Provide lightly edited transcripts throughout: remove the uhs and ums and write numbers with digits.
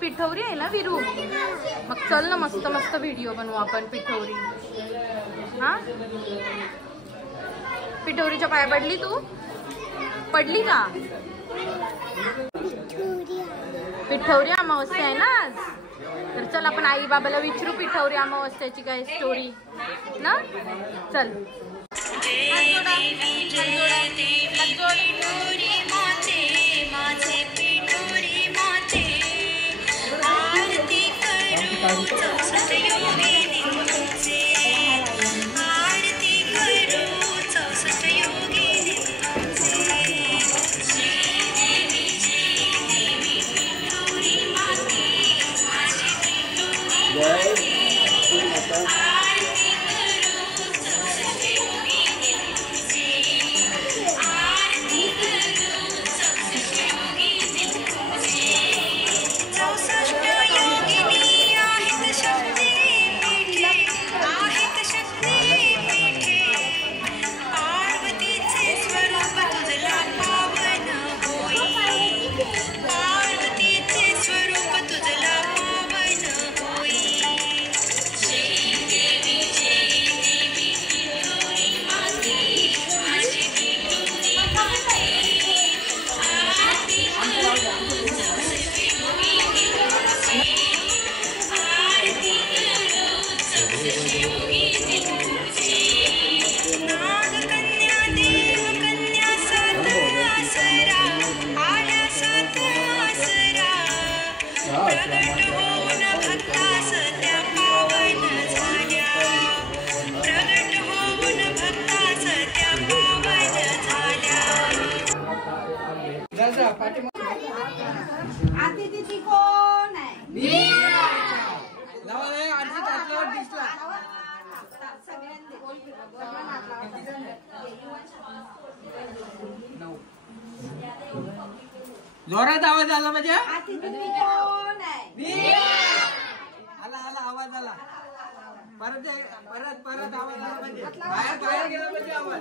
पिठवरी आहे ना विरू? मग चल ना, मस्त मस्त व्हिडिओ बनवू आपण पिठवरी. हा, पिठवरीच्या पाया पडली तू? पडली का? पिठवरी अमावस्या आहे ना आज, तर चल आपण आई बाबाला विचारू पिठवरी अमावस्याची काय स्टोरी ना. चल जोरात आवाज आला म्हणजे आला आला आवाज आला. परत परत परत आवाज आला म्हणजे बाहेर बाहेर गेला म्हणजे आवाज.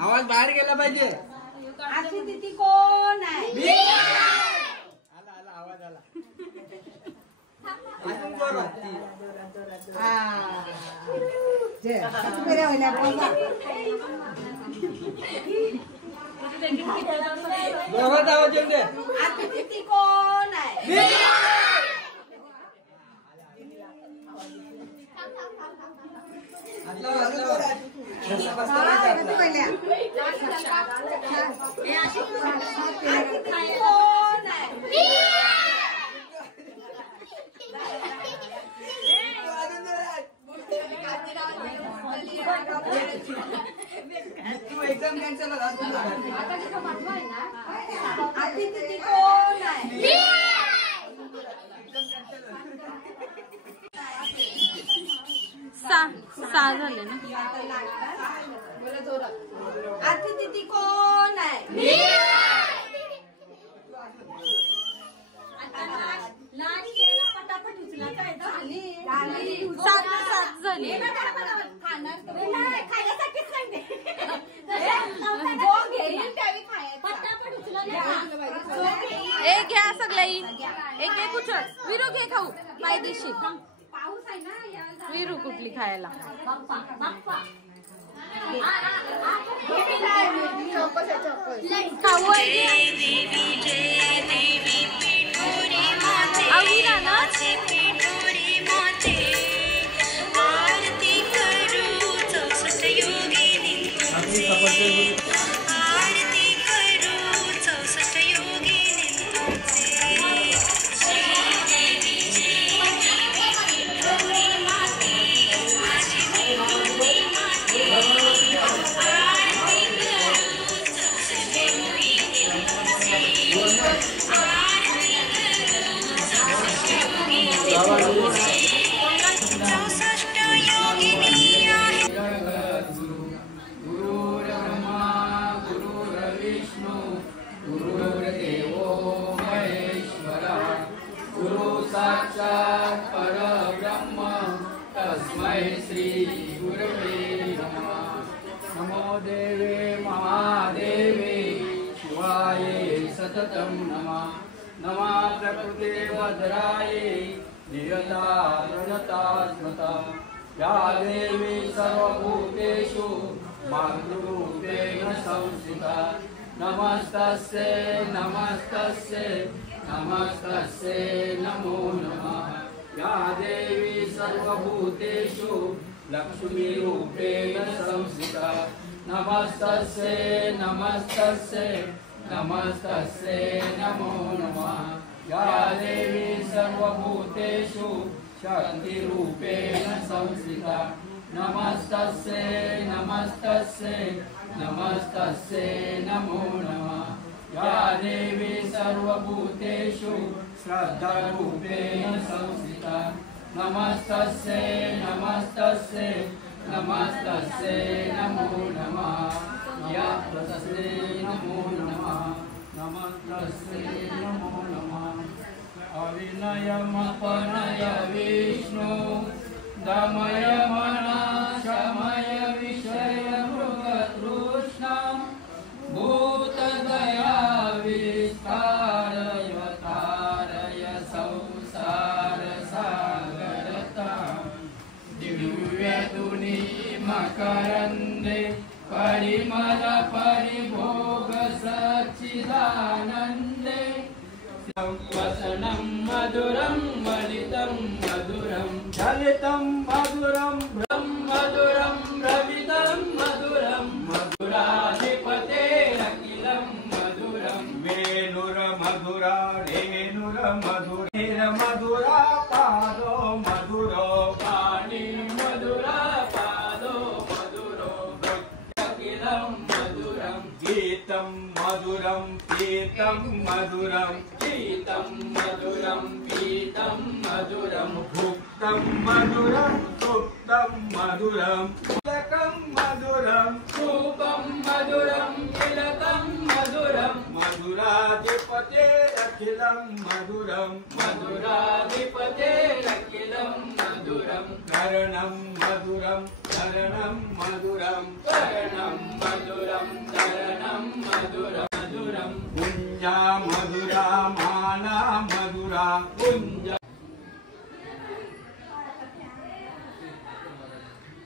आवाज बाहेर गेला पाहिजे. अतिथी कोण आहे? आला आला आवाज आला. अजून जोरात. जोरात आवाज येऊ दे. अतिथी कोण आहे? एकदम कॅन्सल झाला. अतिथी कोण आहे? सहा झाले ना. अतिथी कोण आहे? सात झाली. एक घ्या सगळी, एक एक उचल. विरू घे खाऊ फायदेशीर. विरू कुठली खायला? खाऊ अविरा ना. तं नमः नमः प्रकृते वज्रायै नियता प्रणता स्मृता या देवी सर्वभूतेषु मातृरूपेण संस्थिता नमस्तस्यै नमस्तस्यै नमस्तस्यै नमो नमः या देवी सर्वभूतेषु लक्ष्मीरूपेण संस्थिता नमस्तस्यै नमस्तस्यै नमस्तस्यै नमो नमः या देवी सर्वभूतेषु शक्तिरूपेण संस्थिता नमस्तस्यै नमस्तस्यै नमस्तस्यै नमो नमः या देवी सर्वभूतेषु श्रद्धारूपेण संस्थिता नमस्तस्यै नमस्तस्यै नमस्तस्यै नमो नमः या तस्यै नमो नमः नमस्तस्यै नमो नमः अविनयमपनय विष्णु दमय मना शमय विषय मृगतृष्णा भूतदया विस्तारय तारय संसार सागरता दिव्यधुनी मकरन्दे परिमल परिभोग सच्चिदानन्दे वसनं मधुरं मलितं मधुरं चलितं मधुरं मधुरं रवितं मधुरं मधुराधिपतेरखिलं मधुरं वेणुरमधुरा रेणुरमधुरा पादो मधुरो पाणि मधुरा पादो मधुरो अखिलं मधुरं गीतं मधुरं पीतं मधुरं गीतं मधुरं पीतं मधुरं भुक्तं मधुरं सुप्तं मधुरं तिलकं मधुरं धूपं मधुरं तिलकं मधुरं मधुराधिपतेरखिलं मधुरं मधुराधिपतेरखिलं मधुरं करणं मधुरं करणं मधुरं करणं मधुरं करणं मधुरं मधुरं कुञ्जा मधुरा माला मधुरा कुञ्जा.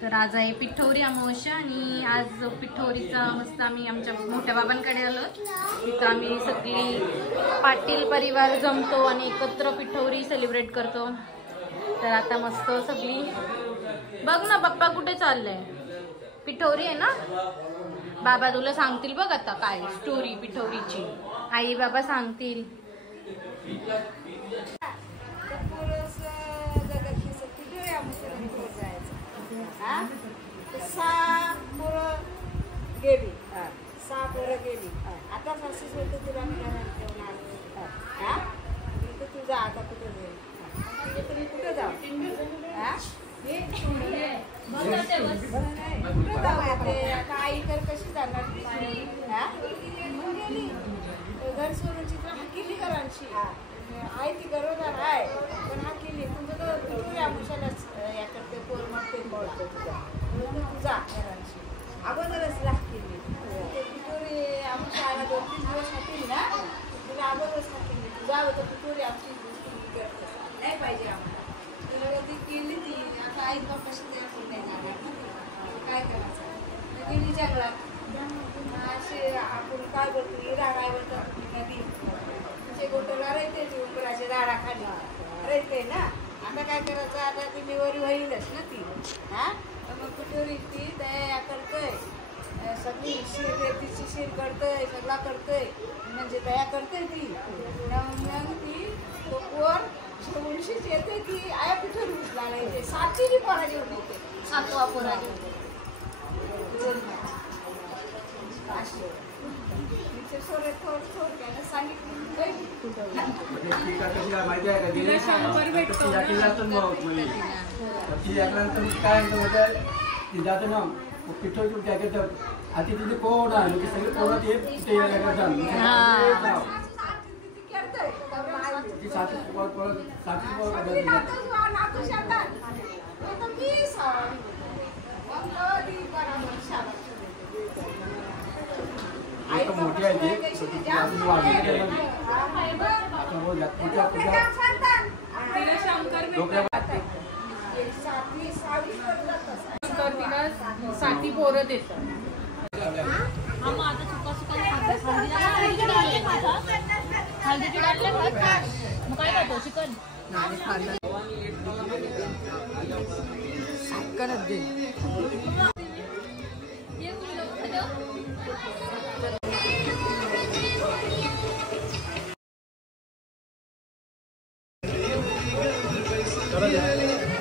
तर आज आहे पिठोरी अमावस्या आणि आज पिठोरीचा मस्त आम्ही आमच्या मोठ्या बाबांकडे आलो. तिथं आम्ही सगळी पाटील परिवार जमतो आणि एकत्र पिठोरी सेलिब्रेट करतो. तर आता मस्त सगळी बघ ना पप्पा कुठे चाललंय. पिठोरी आहे ना बाबा तुला सांगतील बघ आता काय स्टोरी पिठोरीची. आई बाबा सांगतील. गेली 6 पोरं गेली. आता सासू बोलतो तुला मी घरात ठेवून आलो. तुझा आता कुठं जाईल तुम्ही कुठं जाऊ कुठं जाऊ आता आई तर कशी जाणार गेली घर सोडून चित्र हाकिली घरांशी. आई ती गरोदर आहे पण हाकिली तुमचं तर पिठोरी आमुषालाच या करते पोर म्हणते पळतो तुझा तुझा घरांशी अगोदरच लागली पिठोरी आमुषा आला 2-3 दिवस हाकीली ना तुला अगोदरच हाकीली तुझा होतं पिठोरी आमची करते नाही पाहिजे आम्हाला तुला ती केली ती आता आई कशी नाही जाणार काय करायचं गेली जंगलात असे आपण काय बोलतो इरा काय बोलतो नदी तुझे गोटला राहते ती उंबराच्या झाडाखाली राहते ना. आता काय करायचं आता ती निवरी होईलच ना ती मग पिठोरी ती दया करतोय सगळी शीर रेतीची शीर करतोय सगळा करतोय म्हणजे दया करते ती मग ती तो पोर उंशीच येते ती आया पिठोरी उचलायला येते. 7वी पोरा घेऊन येते 7वा पोरा घेऊन तिथे कोण आहे सगळे कोणात मोठी आहे आता बोल तुझ्या तुझ्या तिला शंकर डोक्यावर सातवी सहावी तर तिला 7 पोरं देतात. हा मग आता सुका सुका हळदीची डाळ मग काय करतो चिकन साखरच दे. करा